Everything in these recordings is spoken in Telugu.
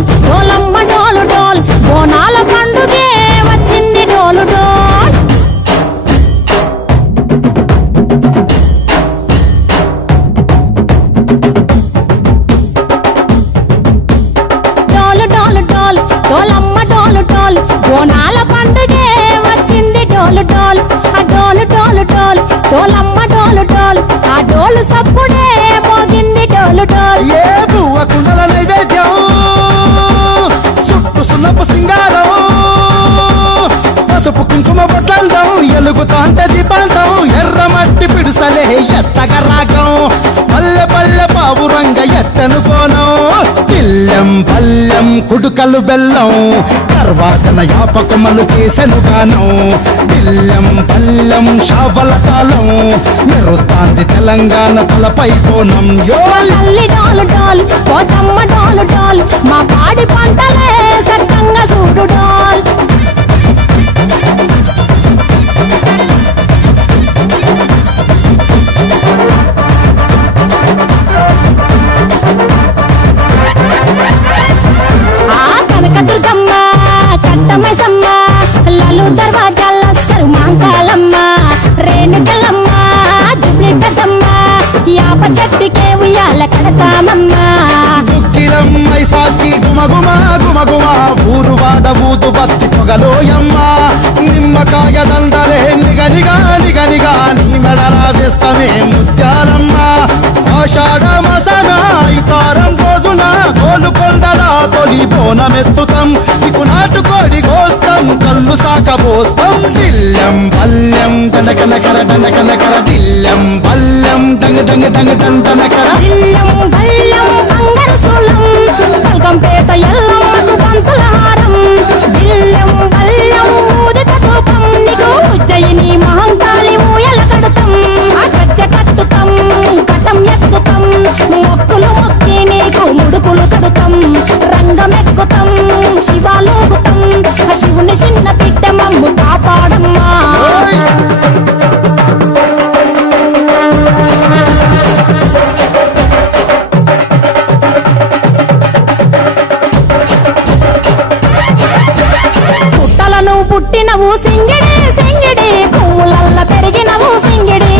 డోల్ డోలమ్మ డోలు డోల్ బోనాల పండుగే వచ్చింది డోలు డోల్ డోలు డోలు డోల్ డోలమ్మ డోలు డోల్ బోనాల పండుగే వచ్చింది డోలు డోల్ ఆ డోలు డోలు డోల్ డోలమ్మ డోలు డోల్ ఆ డోలు సప్పుడే మోగింది డోలు డోల్ ఏ పువ్వ కుండల నైవేద్యం చుట్టు సున్నపు సింగారం పసుపు కుంకుమ బొట్లందం ఎలుగుతాంటే దీపాంతం ఎర్ర మట్టి పిడుసలే ఎత్తగ రాగం పల్లె పల్లె పావురంగ ఎత్తను కోనం పిల్లెం పల్లెం కుడుకలు బెల్లం తర్వాతన యాపకమలు చేసెను గానం పిల్లెం పల్లెం షావల కాలం మెరుస్తాంది తెలంగాణ తలపై కోణం తల్లి డోలు డోల్ పోచమ్మ డోలు డోల్ మా పాడి పంటలే సక్కంగా చూడు డోల్ కనకదుర్గమ్మ కట్టమైసమ్మ లలు దర్వాజా లస్కర్ మాంకాలమ్మ రేణుకలమ్మ జుబ్లి పెద్దమ్మ యాప చెట్టుకే ఉయ్యాల కడతామమ్మ దుఃఖిలమ్మై సాచి గుమగుమ గుమగుమ ఊరు వాడ ఊదు బత్తి పొగలోయమ్మ నిమ్మకాయ దండలే నిగనిగా నిగనిగా నీ మెడలా వేస్తమే ముత్యాలమ్మ ఆషాఢ మసన ఇతారం రోజున గోలుకొండల తొలి బోనమెత్తుతాం నీకు నాటుకోడి కోస్తాం కళ్ళు సాకబోస్తాం దిల్లెం పల్లెం దండకనకర దండకనకర దిల్లెం పల్లెం డంగ డంగ డంగ డండనకర దిల్లం బల్లం బంగారు సోలం పల్కంపేట ఎల్లమ్మకు పంతుల హారం దిల్లం బల్లం ఊదిత ధూపం నీకు ఉజ్జయిని మహంకాళి ఊయల కడుతాం ఆ గజ్జ కట్టుతాం కటం ఎత్తుతాం మొక్కులు మొక్కి నీకు ముడుపులు కడుతాం రంగమెక్కుతాం శివాలోగుతాం ఆ శివుని చిన్న బిడ్డ మమ్ము కాపాడమ్మా పుట్టలను పుట్టినవు సింగిడి సింగిడి పువ్వులల్ల పెరిగినవు సింగిడి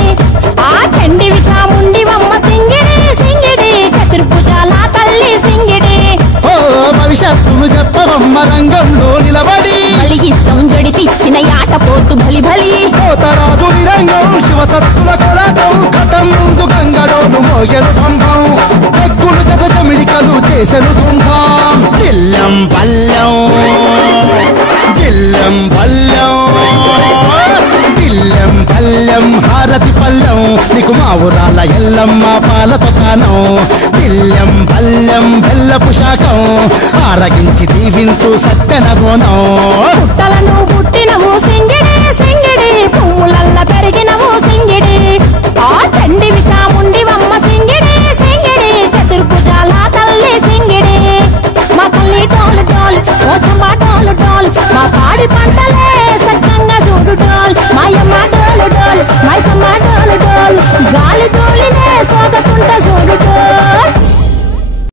ఆ చండివి చాముండివమ్మ సింగిడి సింగిడి చతుర్భుజాల తల్లి సింగిడి ఓ భవిష్యత్తును చెప్పవమ్మ రంగంలో నిలబడి బలిగిస్తాం జడితిచ్చిన యాట పోతు బలి బలి పోతరాజు నిరంగం శివసత్తుల కొలటం కటం ముందు గంగడోను మోయను పంపం చెక్కులు జత జమిడికలు చేసెను తుంటాం దిల్లం పల్లెం దిల్లం పల్లెం దిల్లం పల్లెం హారతి పల్లెం నీకు మా ఊరాల ఎల్లమ్మ పాల దుకాణం దిల్లం పల్లెం బెల్లపు శాఖం ఆరగించి దీవించు సత్తెన బోనం పుట్టలను పుట్టిన